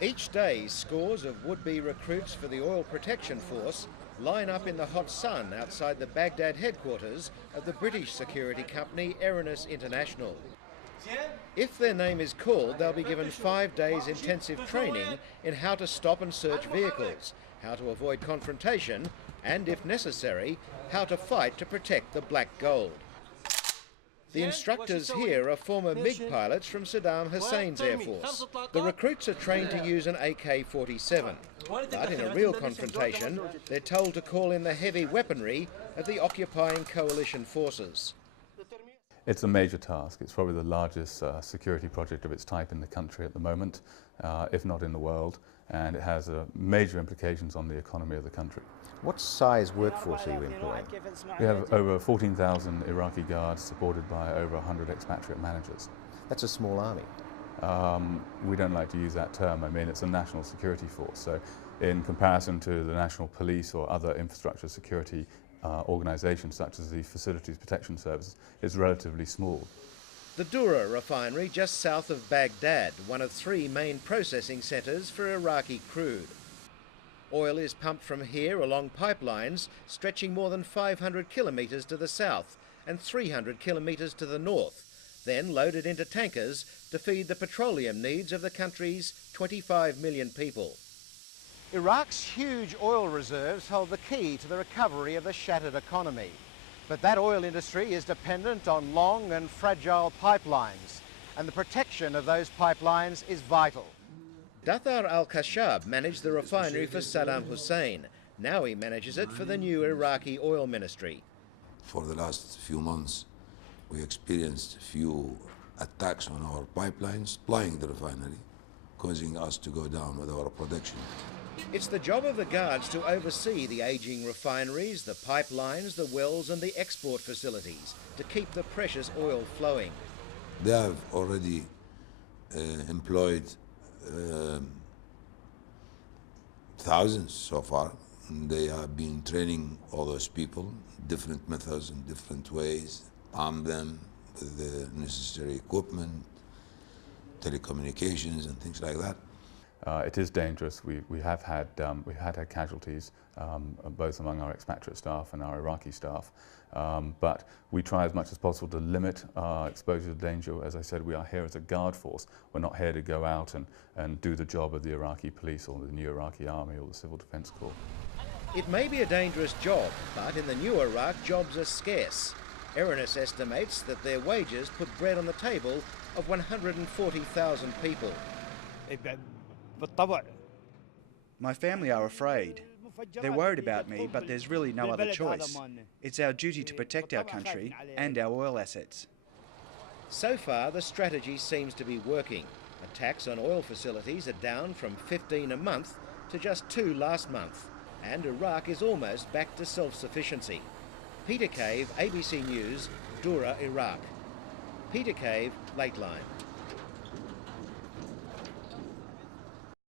Each day, scores of would-be recruits for the Oil Protection Force line up in the hot sun outside the Baghdad headquarters of the British security company Erinys International. If their name is called, they'll be given 5 days intensive training in how to stop and search vehicles, how to avoid confrontation, and, if necessary, how to fight to protect the black gold. The instructors here are former MiG pilots from Saddam Hussein's Air Force. The recruits are trained to use an AK-47, but in a real confrontation, they're told to call in the heavy weaponry of the occupying coalition forces. It's a major task. It's probably the largest security project of its type in the country at the moment, if not in the world, and it has major implications on the economy of the country. What size workforce are you employing? We have over 14,000 Iraqi guards supported by over 100 expatriate managers. That's a small army. We don't like to use that term. I mean, it's a national security force. So in comparison to the national police or other infrastructure security organisations such as the Facilities Protection Service, is relatively small. The Dura refinery just south of Baghdad, one of 3 main processing centres for Iraqi crude. Oil is pumped from here along pipelines stretching more than 500 kilometres to the south and 300 kilometres to the north, then loaded into tankers to feed the petroleum needs of the country's 25 million people. Iraq's huge oil reserves hold the key to the recovery of the shattered economy. But that oil industry is dependent on long and fragile pipelines, and the protection of those pipelines is vital. Dathar al-Khashab managed the refinery for Saddam Hussein. Now he manages it for the new Iraqi oil ministry. For the last few months, we experienced few attacks on our pipelines supplying the refinery, causing us to go down with our production. It's the job of the guards to oversee the ageing refineries, the pipelines, the wells and the export facilities to keep the precious oil flowing. They have already employed thousands so far. They have been training all those people, different methods and different ways, arm them with the necessary equipment, telecommunications and things like that. It is dangerous. We have had casualties, both among our expatriate staff and our Iraqi staff, but we try as much as possible to limit our exposure to danger. As I said, we are here as a guard force. We're not here to go out and do the job of the Iraqi police or the new Iraqi army or the Civil Defense Corps. It may be a dangerous job, but in the new Iraq, jobs are scarce. Erinys estimates that their wages put bread on the table of 140,000 people. My family are afraid. They're worried about me, but there's really no other choice. It's our duty to protect our country and our oil assets. So far, the strategy seems to be working. Attacks on oil facilities are down from 15 a month to just 2 last month, and Iraq is almost back to self-sufficiency. Peter Cave, ABC News, Dura, Iraq. Peter Cave, Lateline.